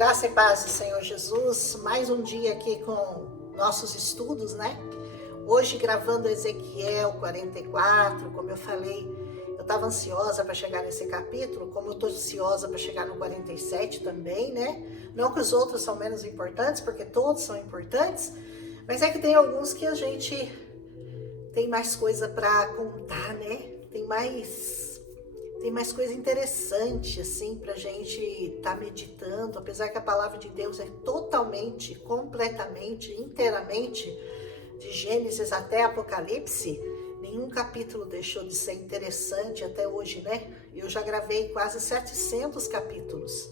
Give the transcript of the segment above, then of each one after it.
Graça e paz do Senhor Jesus, mais um dia aqui com nossos estudos, né? Hoje gravando Ezequiel 44, como eu falei, eu estava ansiosa para chegar nesse capítulo, como eu estou ansiosa para chegar no 47 também, né? Não que os outros são menos importantes, porque todos são importantes, mas é que tem alguns que a gente tem mais coisa para contar, né? Tem mais coisa interessante, assim, pra gente estar meditando, apesar que a palavra de Deus é totalmente, completamente, inteiramente, de Gênesis até Apocalipse, nenhum capítulo deixou de ser interessante até hoje, né? Eu já gravei quase 700 capítulos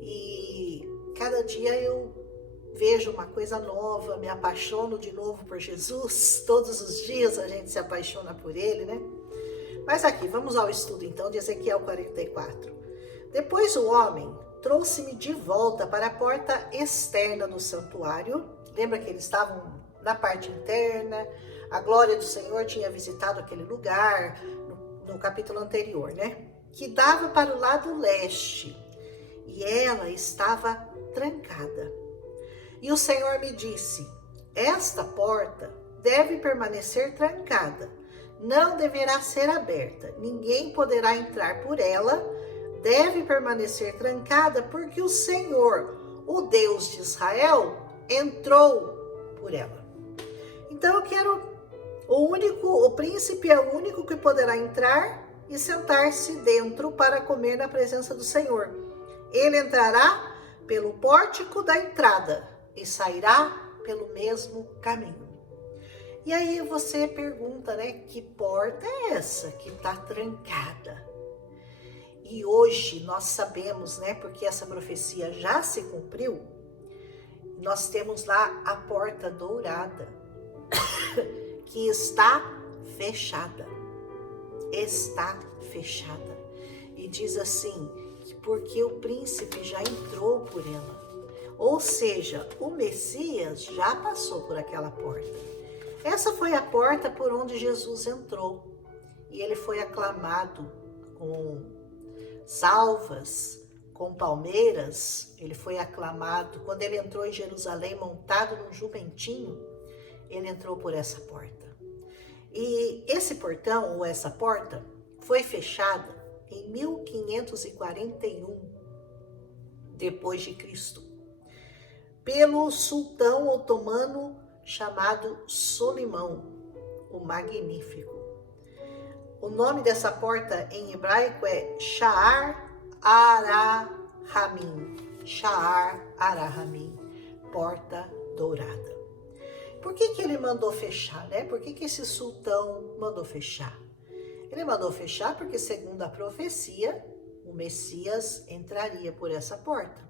e cada dia eu vejo uma coisa nova, me apaixono de novo por Jesus, todos os dias a gente se apaixona por Ele, né? Mas aqui, vamos ao estudo então de Ezequiel 44. Depois o homem trouxe-me de volta para a porta externa do santuário. Lembra que eles estavam na parte interna? A glória do Senhor tinha visitado aquele lugar no capítulo anterior, né? Que dava para o lado leste. E ela estava trancada. E o Senhor me disse: esta porta deve permanecer trancada. Não deverá ser aberta, ninguém poderá entrar por ela, deve permanecer trancada, porque o Senhor, o Deus de Israel, entrou por ela. Então eu quero, o príncipe é o único que poderá entrar e sentar-se dentro para comer na presença do Senhor. Ele entrará pelo pórtico da entrada e sairá pelo mesmo caminho. E aí você pergunta, né, que porta é essa que está trancada? E hoje nós sabemos, né, porque essa profecia já se cumpriu, nós temos lá a porta dourada, que está fechada. Está fechada. E diz assim, porque o príncipe já entrou por ela. Ou seja, o Messias já passou por aquela porta. Essa foi a porta por onde Jesus entrou e ele foi aclamado com salvas, com palmeiras. Ele foi aclamado quando ele entrou em Jerusalém montado num jumentinho. Ele entrou por essa porta. E esse portão ou essa porta foi fechada em 1541 depois de Cristo pelo sultão otomano chamado Solimão, o Magnífico. O nome dessa porta em hebraico é Sha'ar Arahamim. Sha'ar Arahamim, porta dourada. Por que ele mandou fechar, né? Por que esse sultão mandou fechar? Ele mandou fechar porque, segundo a profecia, o Messias entraria por essa porta.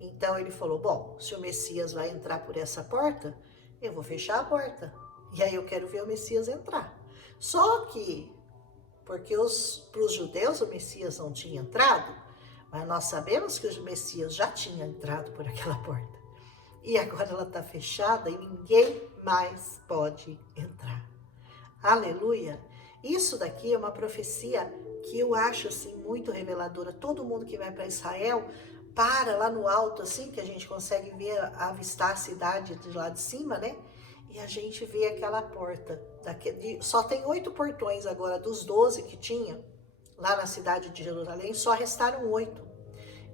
Então ele falou, bom, se o Messias vai entrar por essa porta, eu vou fechar a porta. E aí eu quero ver o Messias entrar. Só que, porque para os judeus o Messias não tinha entrado, mas nós sabemos que o Messias já tinha entrado por aquela porta. E agora ela está fechada e ninguém mais pode entrar. Aleluia! Isso daqui é uma profecia que eu acho assim muito reveladora. Todo mundo que vai para Israel para lá no alto, assim, que a gente consegue ver, avistar a cidade de lá de cima, né? E a gente vê aquela porta. Só tem 8 portões agora, dos 12 que tinha lá na cidade de Jerusalém, só restaram 8.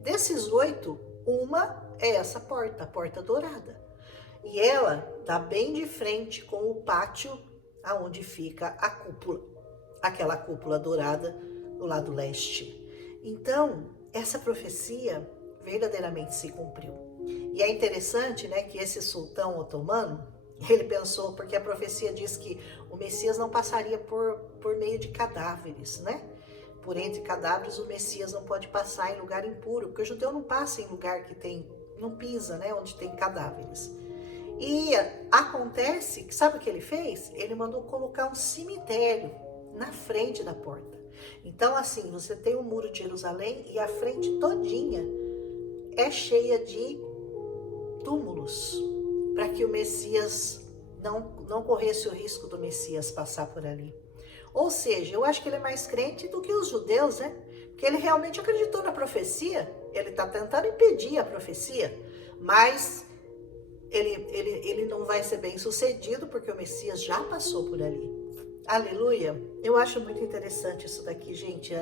Desses 8, uma é essa porta, a porta dourada. E ela está bem de frente com o pátio aonde fica a cúpula, aquela cúpula dourada do lado leste. Então, essa profecia verdadeiramente se cumpriu. E é interessante, né, que esse sultão otomano, ele pensou, porque a profecia diz que o Messias não passaria por meio de cadáveres, né? Por entre cadáveres o Messias não pode passar em lugar impuro, porque o judeu não passa em lugar que tem, não pisa, né, onde tem cadáveres. E acontece que, sabe o que ele fez? Ele mandou colocar um cemitério na frente da porta. Então, assim, você tem o muro de Jerusalém e a frente todinha é cheia de túmulos, para que o Messias não corresse o risco do Messias passar por ali. Ou seja, eu acho que ele é mais crente do que os judeus, né? Porque ele realmente acreditou na profecia Ele está tentando impedir a profecia, mas ele não vai ser bem sucedido porque o Messias já passou por ali. Aleluia! Eu acho muito interessante isso daqui, gente.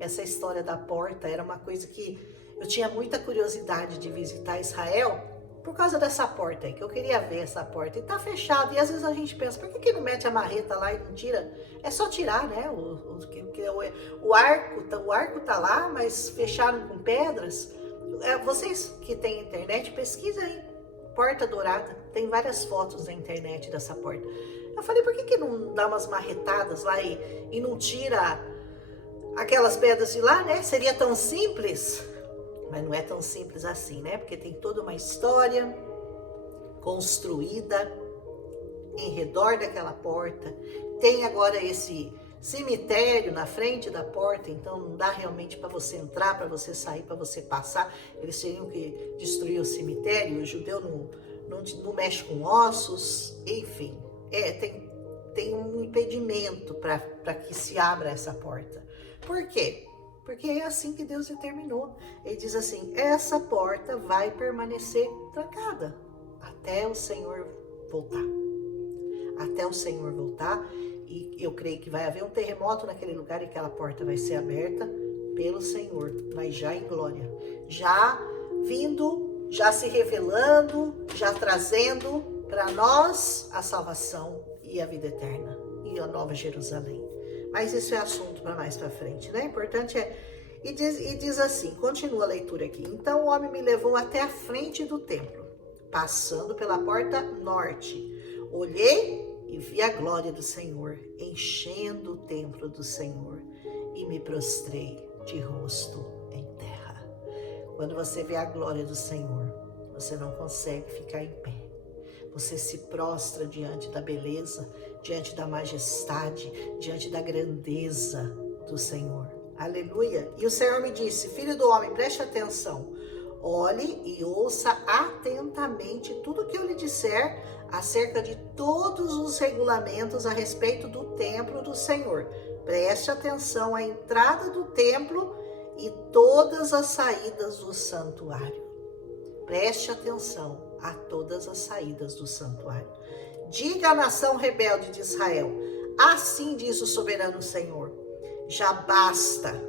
Essa história da porta era uma coisa que eu tinha muita curiosidade de visitar Israel por causa dessa porta aí, que eu queria ver essa porta. E tá fechado. E às vezes a gente pensa, por que não mete a marreta lá e não tira? É só tirar, né? O arco tá lá, mas fecharam com pedras. Vocês que têm internet, pesquisa aí. Porta dourada. Tem várias fotos na internet dessa porta. Eu falei, por que não dá umas marretadas lá e não tira aquelas pedras de lá, né? Seria tão simples. Mas não é tão simples assim, né? Porque tem toda uma história construída em redor daquela porta. Tem agora esse cemitério na frente da porta, então não dá realmente para você entrar, para você sair, para você passar. Eles teriam que destruir o cemitério. O judeu não mexe com ossos, enfim. Tem um impedimento para que se abra essa porta. Por quê? Porque é assim que Deus determinou. Ele diz assim, essa porta vai permanecer trancada até o Senhor voltar. Até o Senhor voltar. E eu creio que vai haver um terremoto naquele lugar e aquela porta vai ser aberta pelo Senhor, mas já em glória. Já vindo, já se revelando, já trazendo para nós a salvação e a vida eterna e a nova Jerusalém. Mas isso é assunto para mais para frente, né? Importante é... E diz assim, continua a leitura aqui. Então o homem me levou até a frente do templo, passando pela porta norte. Olhei e vi a glória do Senhor, enchendo o templo do Senhor, e me prostrei de rosto em terra. Quando você vê a glória do Senhor, você não consegue ficar em pé. Você se prostra diante da beleza, diante da majestade, diante da grandeza do Senhor. Aleluia! E o Senhor me disse, filho do homem, preste atenção. Olhe e ouça atentamente tudo que eu lhe disser acerca de todos os regulamentos a respeito do templo do Senhor. Preste atenção à entrada do templo e todas as saídas do santuário. Preste atenção a todas as saídas do santuário. Diga à nação rebelde de Israel, assim diz o soberano Senhor, já bastam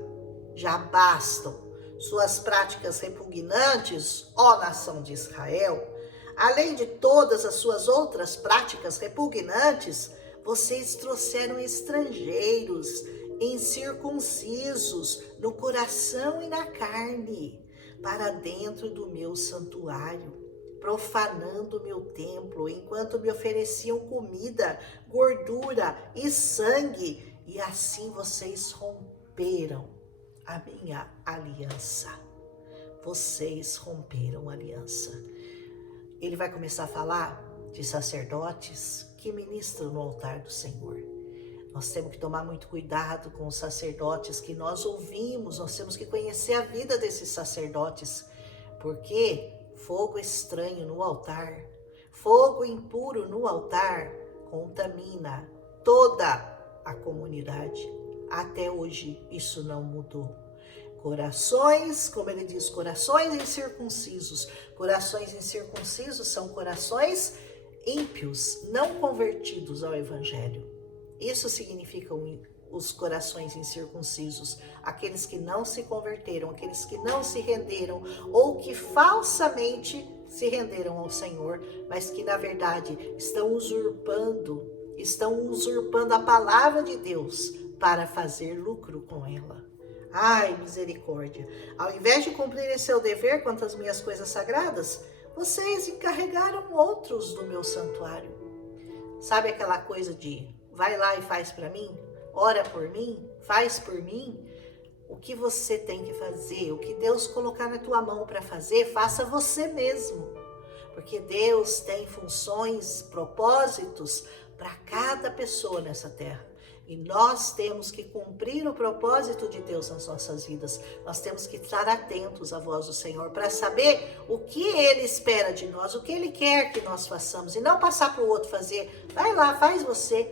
suas práticas repugnantes, ó nação de Israel. Além de todas as suas outras práticas repugnantes, vocês trouxeram estrangeiros, incircuncisos no coração e na carne, para dentro do meu santuário, profanando o meu templo, enquanto me ofereciam comida, gordura e sangue, e assim vocês romperam a minha aliança. Vocês romperam a aliança. Ele vai começar a falar de sacerdotes que ministram no altar do Senhor. Nós temos que tomar muito cuidado com os sacerdotes que nós ouvimos, nós temos que conhecer a vida desses sacerdotes, porque fogo estranho no altar, fogo impuro no altar, contamina toda a comunidade. Até hoje isso não mudou. Corações, como ele diz, corações incircuncisos. Corações incircuncisos são corações ímpios, não convertidos ao Evangelho. Isso significa os corações incircuncisos, aqueles que não se converteram, aqueles que não se renderam ou que falsamente se renderam ao Senhor, mas que na verdade estão usurpando a palavra de Deus para fazer lucro com ela. Ai, misericórdia! Ao invés de cumprirem seu dever quanto às minhas coisas sagradas, vocês encarregaram outros do meu santuário. Sabe aquela coisa de vai lá e faz para mim? Ora por mim? Faz por mim? O que você tem que fazer, o que Deus colocar na tua mão para fazer, faça você mesmo. Porque Deus tem funções, propósitos para cada pessoa nessa terra. E nós temos que cumprir o propósito de Deus nas nossas vidas. Nós temos que estar atentos à voz do Senhor para saber o que Ele espera de nós, o que Ele quer que nós façamos. E não passar para o outro fazer. Vai lá, faz você.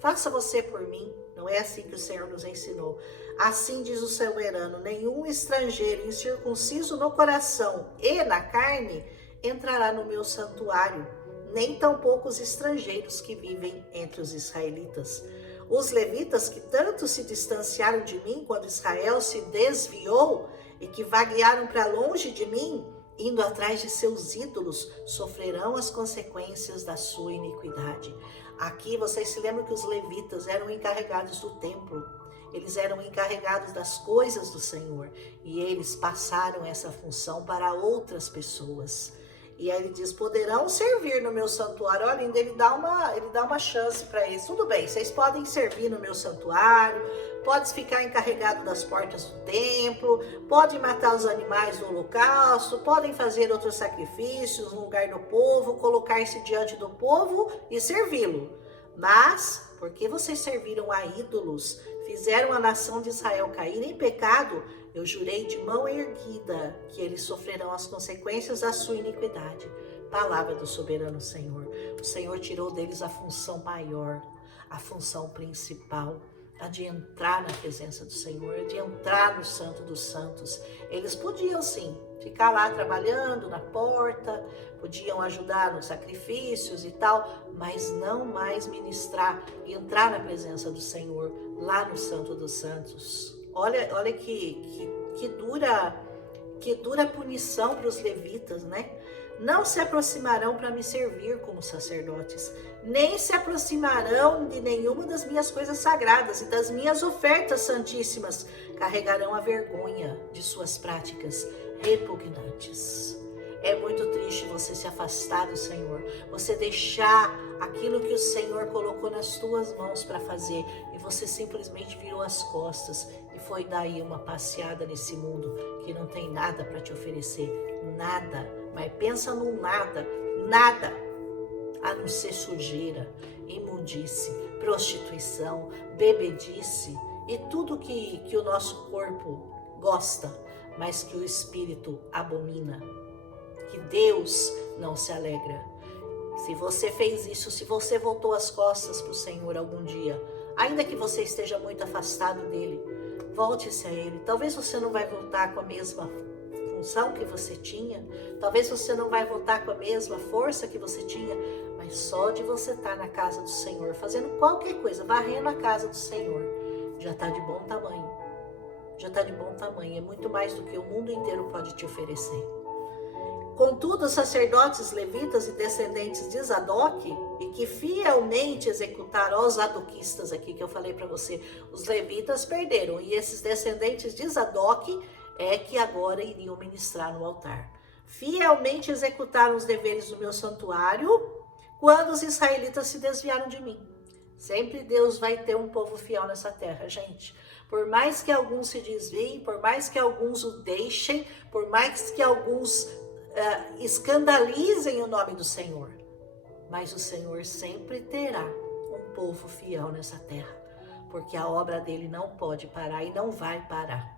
Faça você por mim. Não é assim que o Senhor nos ensinou. Assim diz o soberano: nenhum estrangeiro incircunciso no coração e na carne entrará no meu santuário, nem tampouco os estrangeiros que vivem entre os israelitas. Os levitas que tanto se distanciaram de mim quando Israel se desviou e que vaguearam para longe de mim, indo atrás de seus ídolos, sofrerão as consequências da sua iniquidade. Aqui vocês se lembram que os levitas eram encarregados do templo, eles eram encarregados das coisas do Senhor e eles passaram essa função para outras pessoas. E aí ele diz, poderão servir no meu santuário. Olha, ele dá uma chance para eles. Tudo bem, vocês podem servir no meu santuário, pode ficar encarregado das portas do templo, pode matar os animais do holocausto, podem fazer outros sacrifícios no lugar do povo, colocar-se diante do povo e servi-lo. Mas, porque vocês serviram a ídolos, fizeram a nação de Israel cair em pecado, eu jurei de mão erguida que eles sofrerão as consequências da sua iniquidade. Palavra do soberano Senhor. O Senhor tirou deles a função maior, a função principal, a de entrar na presença do Senhor, a de entrar no Santo dos Santos. Eles podiam sim ficar lá trabalhando na porta, podiam ajudar nos sacrifícios e tal, mas não mais ministrar e entrar na presença do Senhor lá no Santo dos Santos. Olha que dura punição para os levitas, né? Não se aproximarão para me servir como sacerdotes, nem se aproximarão de nenhuma das minhas coisas sagradas e das minhas ofertas santíssimas. Carregarão a vergonha de suas práticas repugnantes. É muito triste você se afastar do Senhor, você deixar aquilo que o Senhor colocou nas tuas mãos para fazer e você simplesmente virou as costas e foi daí uma passeada nesse mundo que não tem nada para te oferecer, nada, mas pensa num nada, a não ser sujeira, imundice, prostituição, bebedice e tudo que o nosso corpo gosta, mas que o Espírito abomina, que Deus não se alegra. Se você fez isso, se você voltou as costas para o Senhor algum dia, ainda que você esteja muito afastado dele, volte-se a ele. Talvez você não vai voltar com a mesma função que você tinha, talvez você não vai voltar com a mesma força que você tinha, mas só de você estar na casa do Senhor, fazendo qualquer coisa, varrendo a casa do Senhor, já está de bom tamanho. Já está de bom tamanho, é muito mais do que o mundo inteiro pode te oferecer. Contudo, os sacerdotes levitas e descendentes de Zadok, e que fielmente executaram os zadoquistas aqui que eu falei para você, os levitas perderam, e esses descendentes de Zadok é que agora iriam ministrar no altar. Fielmente executaram os deveres do meu santuário quando os israelitas se desviaram de mim. Sempre Deus vai ter um povo fiel nessa terra, gente. Por mais que alguns se desviem, por mais que alguns o deixem, por mais que alguns escandalizem o nome do Senhor, mas o Senhor sempre terá um povo fiel nessa terra, porque a obra dele não pode parar e não vai parar,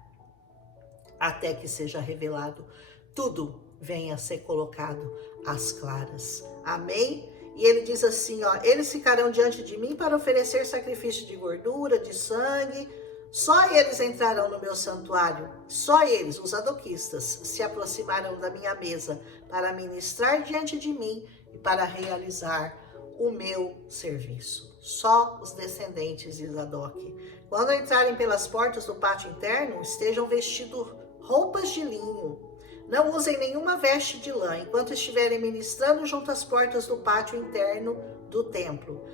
até que seja revelado tudo venha a ser colocado às claras. Amém? E ele diz assim, ó, eles ficarão diante de mim para oferecer sacrifício de gordura, de sangue. Só eles entrarão no meu santuário, só eles, os zadoquistas, se aproximarão da minha mesa para ministrar diante de mim e para realizar o meu serviço. Só os descendentes de Zadok. Quando entrarem pelas portas do pátio interno, estejam vestidos roupas de linho. Não usem nenhuma veste de lã enquanto estiverem ministrando junto às portas do pátio interno do templo.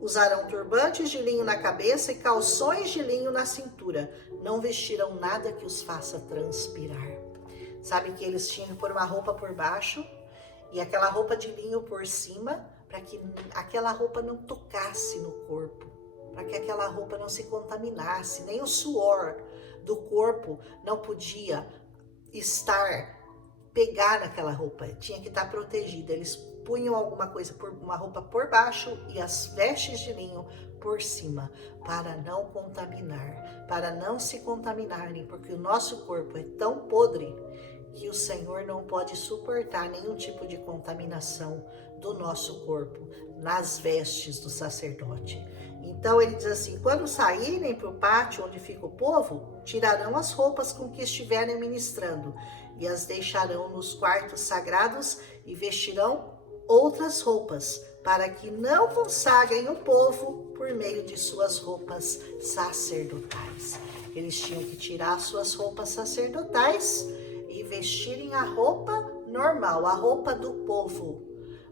Usarão turbantes de linho na cabeça e calções de linho na cintura. Não vestirão nada que os faça transpirar. Sabe que eles tinham que pôr uma roupa por baixo e aquela roupa de linho por cima, para que aquela roupa não tocasse no corpo, para que aquela roupa não se contaminasse, nem o suor do corpo não podia pegar naquela roupa, tinha que estar protegida. Eles punham alguma coisa, uma roupa por baixo e as vestes de linho por cima, para não contaminar, para não se contaminarem, porque o nosso corpo é tão podre que o Senhor não pode suportar nenhum tipo de contaminação do nosso corpo nas vestes do sacerdote. Então ele diz assim: quando saírem para o pátio onde fica o povo, tirarão as roupas com que estiverem ministrando e as deixarão nos quartos sagrados e vestirão outras roupas, para que não consagrem o povo por meio de suas roupas sacerdotais. Eles tinham que tirar suas roupas sacerdotais e vestirem a roupa normal, a roupa do povo,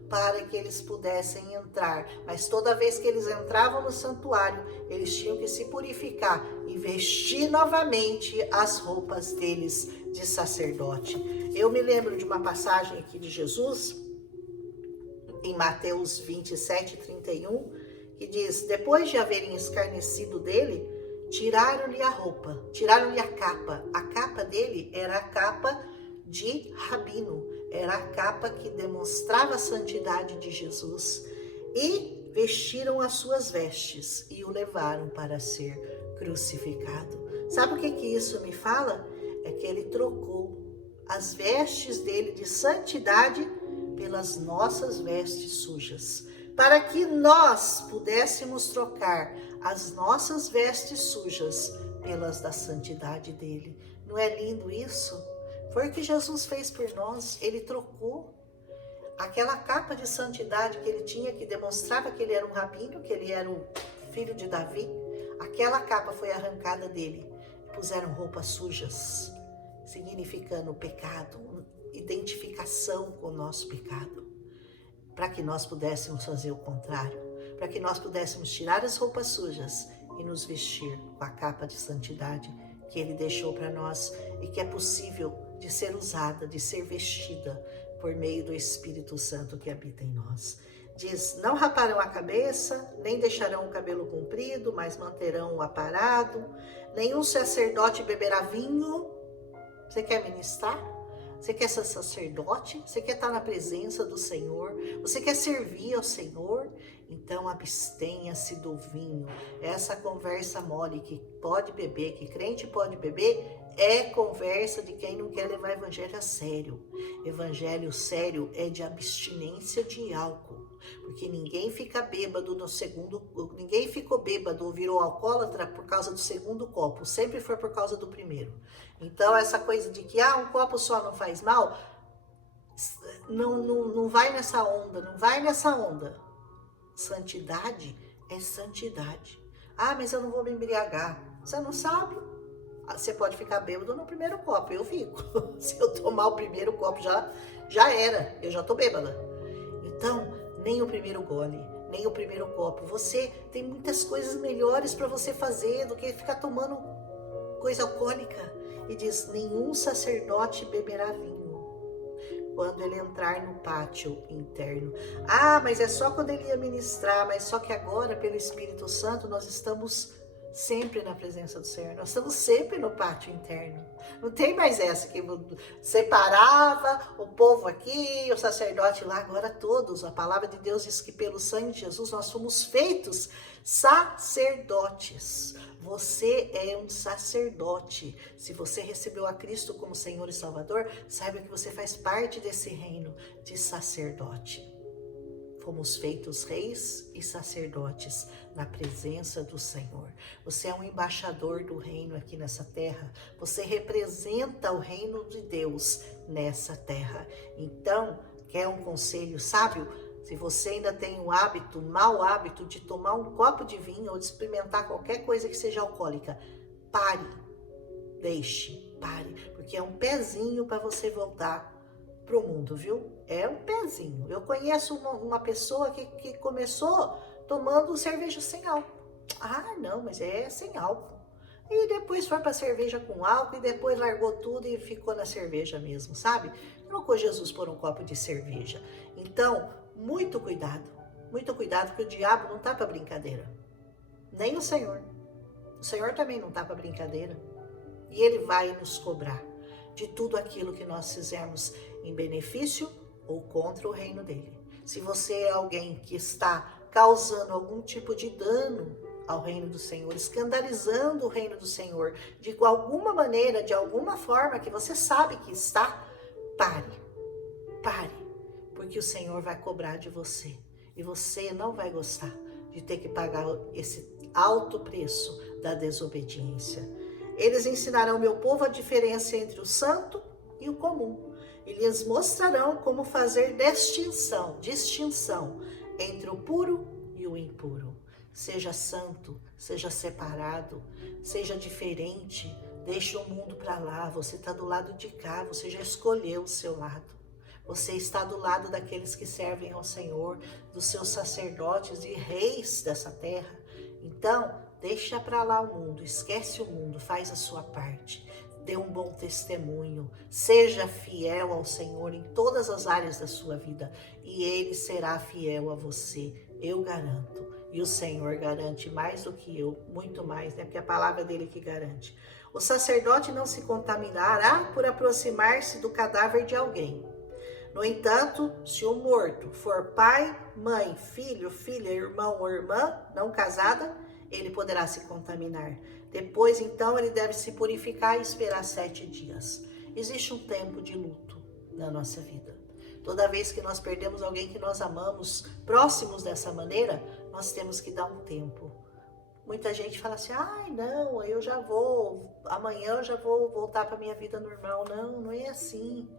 para que eles pudessem entrar. Mas toda vez que eles entravam no santuário, eles tinham que se purificar e vestir novamente as roupas deles de sacerdote. Eu me lembro de uma passagem aqui de Jesus, em Mateus 27, 31, que diz: depois de haverem escarnecido dele, tiraram-lhe a roupa, tiraram-lhe a capa. A capa dele era a capa de rabino, era a capa que demonstrava a santidade de Jesus, e vestiram as suas vestes e o levaram para ser crucificado. Sabe o que isso me fala? É que ele trocou as vestes dele de santidade pelas nossas vestes sujas, para que nós pudéssemos trocar as nossas vestes sujas pelas da santidade dele. Não é lindo isso? Foi o que Jesus fez por nós. Ele trocou aquela capa de santidade que ele tinha, que demonstrava que ele era um rabino, que ele era o filho de Davi. Aquela capa foi arrancada dele. Puseram roupas sujas, significando o pecado, identificação com o nosso pecado, para que nós pudéssemos fazer o contrário, para que nós pudéssemos tirar as roupas sujas e nos vestir com a capa de santidade que ele deixou para nós e que é possível de ser usada, de ser vestida por meio do Espírito Santo que habita em nós. Diz: não raparão a cabeça, nem deixarão o cabelo comprido, mas manterão o aparado. Nenhum sacerdote beberá vinho. Você quer ministrar? Você quer ser sacerdote? Você quer estar na presença do Senhor? Você quer servir ao Senhor? Então abstenha-se do vinho. Essa conversa mole que pode beber, que crente pode beber, é conversa de quem não quer levar evangelho a sério. Evangelho sério é de abstinência de álcool. Porque ninguém fica bêbado no segundo, ninguém ficou bêbado ou virou alcoólatra por causa do segundo copo, sempre foi por causa do primeiro. Então essa coisa de que um copo só não faz mal, não vai nessa onda, não vai nessa onda. Santidade é santidade. Mas eu não vou me embriagar. Você não sabe? Você pode ficar bêbado no primeiro copo, eu fico. Se eu tomar o primeiro copo já era, eu já tô bêbada. Então, nem o primeiro gole, nem o primeiro copo. Você tem muitas coisas melhores para você fazer do que ficar tomando coisa alcoólica. E diz: nenhum sacerdote beberá vinho quando ele entrar no pátio interno. Mas é só quando ele ia ministrar. Mas só que agora, pelo Espírito Santo, nós estamos sempre na presença do Senhor. Nós estamos sempre no pátio interno. Não tem mais essa que separava o povo aqui, o sacerdote lá. Agora todos. A palavra de Deus diz que pelo sangue de Jesus nós fomos feitos sacerdotes. Você é um sacerdote. Se você recebeu a Cristo como Senhor e Salvador, saiba que você faz parte desse reino de sacerdote. Fomos feitos reis e sacerdotes na presença do Senhor. Você é um embaixador do reino aqui nessa terra. Você representa o reino de Deus nessa terra. Então, quer um conselho sábio? Se você ainda tem o hábito, mau hábito de tomar um copo de vinho ou de experimentar qualquer coisa que seja alcoólica, pare, pare, porque é um pezinho para você voltar pro mundo, viu? É um pezinho. Eu conheço uma pessoa que começou tomando cerveja sem álcool. Não, mas é sem álcool. E depois foi para cerveja com álcool e depois largou tudo e ficou na cerveja mesmo, sabe? Trocou Jesus por um copo de cerveja. Então, muito cuidado, porque o diabo não tá para brincadeira. Nem o Senhor. O Senhor também não tá para brincadeira. E ele vai nos cobrar de tudo aquilo que nós fizermos em benefício ou contra o reino dele. Se você é alguém que está causando algum tipo de dano ao reino do Senhor, escandalizando o reino do Senhor, de alguma maneira, de alguma forma que você sabe que está, pare, porque o Senhor vai cobrar de você e você não vai gostar de de ter que pagar esse alto preço da desobediência. Eles ensinarão meu povo a diferença entre o santo e o comum. E lhes mostrarão como fazer distinção entre o puro e o impuro. Seja santo, seja separado, seja diferente, deixe o mundo para lá, você está do lado de cá, você já escolheu o seu lado. Você está do lado daqueles que servem ao Senhor, dos seus sacerdotes e reis dessa terra. Então, deixa para lá o mundo, esquece o mundo, faz a sua parte. Dê um bom testemunho, seja fiel ao Senhor em todas as áreas da sua vida e Ele será fiel a você, eu garanto. E o Senhor garante mais do que eu, muito mais, né? Porque a palavra dele que garante. O sacerdote não se contaminará por aproximar-se do cadáver de alguém. No entanto, se o morto for pai, mãe, filho, filha, irmão ou irmã não casada, ele poderá se contaminar. Depois, então, ele deve se purificar e esperar 7 dias. Existe um tempo de luto na nossa vida. Toda vez que nós perdemos alguém que nós amamos, próximos dessa maneira, nós temos que dar um tempo. Muita gente fala assim, ai não, eu já vou, amanhã eu já vou voltar para minha vida normal. Não, não é assim.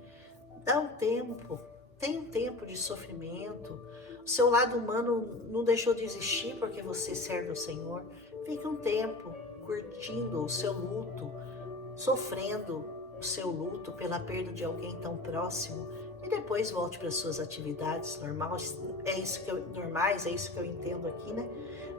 Dá um tempo, tem um tempo de sofrimento. O seu lado humano não deixou de existir porque você serve ao Senhor. Fique um tempo curtindo o seu luto, sofrendo o seu luto pela perda de alguém tão próximo e depois volte para as suas atividades normais. É isso que eu entendo aqui, né?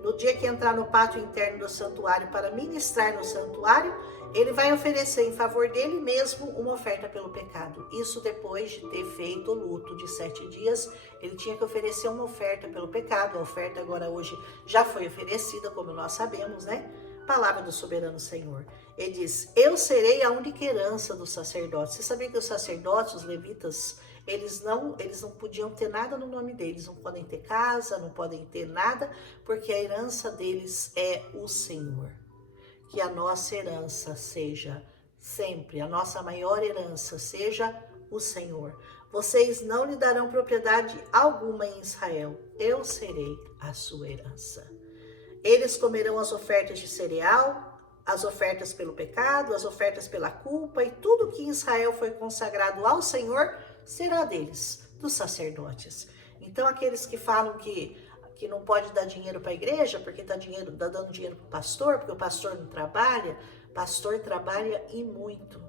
No dia que entrar no pátio interno do santuário para ministrar no santuário, ele vai oferecer em favor dele mesmo uma oferta pelo pecado. Isso depois de ter feito o luto de 7 dias, ele tinha que oferecer uma oferta pelo pecado. A oferta agora hoje já foi oferecida, como nós sabemos, né? Palavra do soberano Senhor. Ele diz, eu serei a única herança dos sacerdotes. Você sabia que os sacerdotes, os levitas, eles não podiam ter nada no nome deles, não podem ter casa, não podem ter nada, porque a herança deles é o Senhor. Que a nossa herança seja sempre, a nossa maior herança seja o Senhor. Vocês não lhe darão propriedade alguma em Israel, eu serei a sua herança. Eles comerão as ofertas de cereal, as ofertas pelo pecado, as ofertas pela culpa, e tudo que em Israel foi consagrado ao Senhor será deles, dos sacerdotes. Então aqueles que falam que não pode dar dinheiro para a igreja, porque tá dando dinheiro para o pastor, porque o pastor não trabalha, pastor trabalha e muito.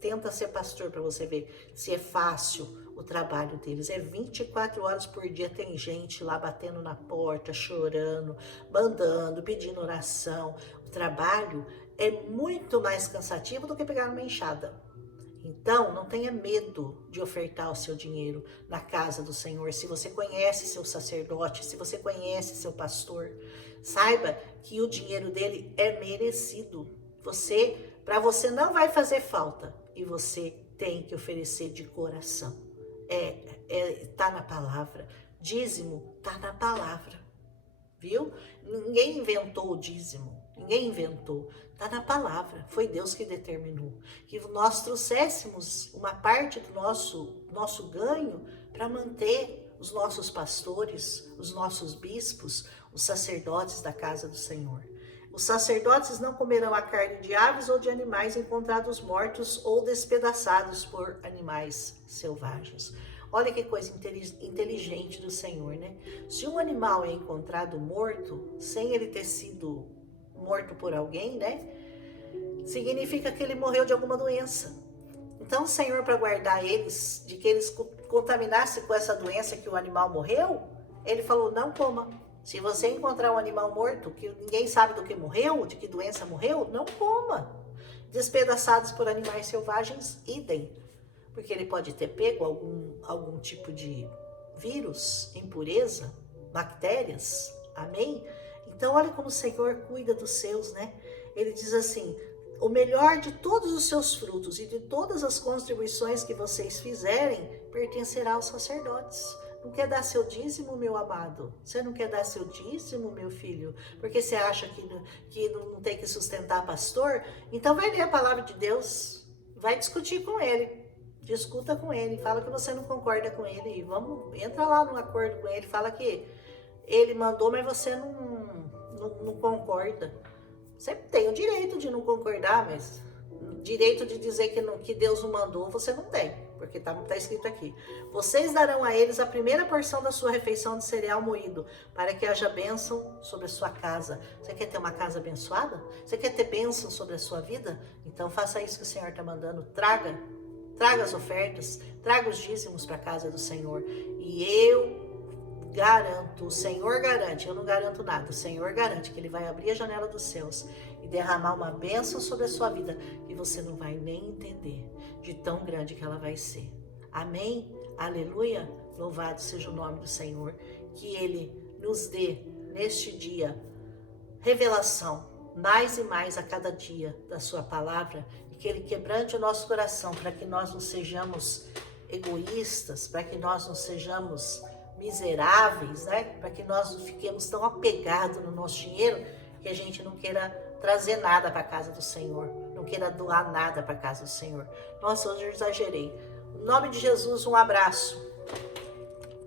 Tenta ser pastor para você ver se é fácil o trabalho deles. É 24 horas por dia, tem gente lá batendo na porta, chorando, mandando, pedindo oração. O trabalho é muito mais cansativo do que pegar uma enxada. Então, não tenha medo de ofertar o seu dinheiro na casa do Senhor. Se você conhece seu sacerdote, se você conhece seu pastor, saiba que o dinheiro dele é merecido. Para você não vai fazer falta e você tem que oferecer de coração. Tá na palavra. Dízimo tá na palavra, viu? Ninguém inventou o dízimo. Ninguém inventou, está na palavra, foi Deus que determinou, que nós trouxéssemos uma parte do nosso ganho para manter os nossos pastores, os nossos bispos, os sacerdotes da casa do Senhor. Os sacerdotes não comerão a carne de aves ou de animais encontrados mortos ou despedaçados por animais selvagens. Olha que coisa inteligente do Senhor, né? Se um animal é encontrado morto, sem ele ter sido morto por alguém, né? Significa que ele morreu de alguma doença. Então o Senhor, para guardar eles, de que eles contaminassem com essa doença que o animal morreu, ele falou, não coma. Se você encontrar um animal morto, que ninguém sabe do que morreu, de que doença morreu, não coma. Despedaçados por animais selvagens, idem. Porque ele pode ter pego algum tipo de vírus, impureza, bactérias, amém? Então, olha como o Senhor cuida dos seus, né? Ele diz assim, o melhor de todos os seus frutos e de todas as contribuições que vocês fizerem, pertencerá aos sacerdotes. Não quer dar seu dízimo, meu amado? Você não quer dar seu dízimo, meu filho? Porque você acha que não tem que sustentar pastor? Então vai ler a palavra de Deus, vai discutir com ele. Discuta com ele, fala que você não concorda com ele. Entra lá num acordo com ele, fala que Ele mandou, mas você não concorda. Você tem o direito de não concordar, mas direito de dizer que Deus não mandou, você não tem, porque tá escrito aqui. Vocês darão a eles a primeira porção da sua refeição de cereal moído, para que haja bênção sobre a sua casa. Você quer ter uma casa abençoada? Você quer ter bênção sobre a sua vida? Então faça isso que o Senhor está mandando. Traga as ofertas, traga os dízimos para a casa do Senhor. E eu garanto, o Senhor garante, eu não garanto nada, o Senhor garante que Ele vai abrir a janela dos céus e derramar uma bênção sobre a sua vida que você não vai nem entender de tão grande que ela vai ser. Amém? Aleluia? Louvado seja o nome do Senhor. Que Ele nos dê neste dia revelação mais e mais a cada dia da sua palavra e que Ele quebrante o nosso coração para que nós não sejamos egoístas, para que nós não sejamos miseráveis, né? Para que nós não fiquemos tão apegados no nosso dinheiro que a gente não queira trazer nada para a casa do Senhor, não queira doar nada para a casa do Senhor. Nossa, hoje eu exagerei. Em nome de Jesus, um abraço.